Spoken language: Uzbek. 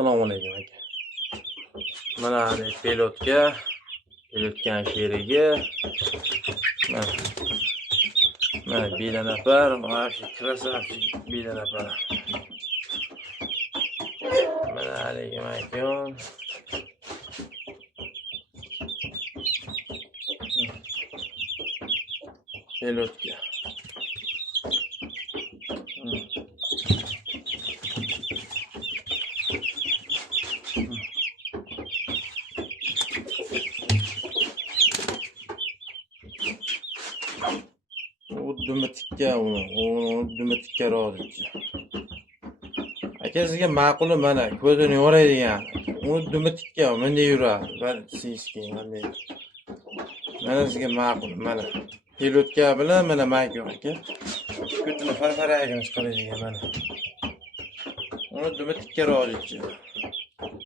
Assalomu alaykum aka. Mana pelotga, pelotgan sherigi. Mana belanapar, вообще красавчик belanapar. Mana alaykum akam. Pelotga. Uddumatikka uddumatikka rozichi. Aka sizga ma'quli mana ko'zini yoraydigan. Uddumatikka menda yuradi. Bir siski manda. Mana sizga ma'qul mana. Pelotka bilan mana mayka aka. Ko'tini farfaragini chiqaradigan mana. Uddumatikka rozichi.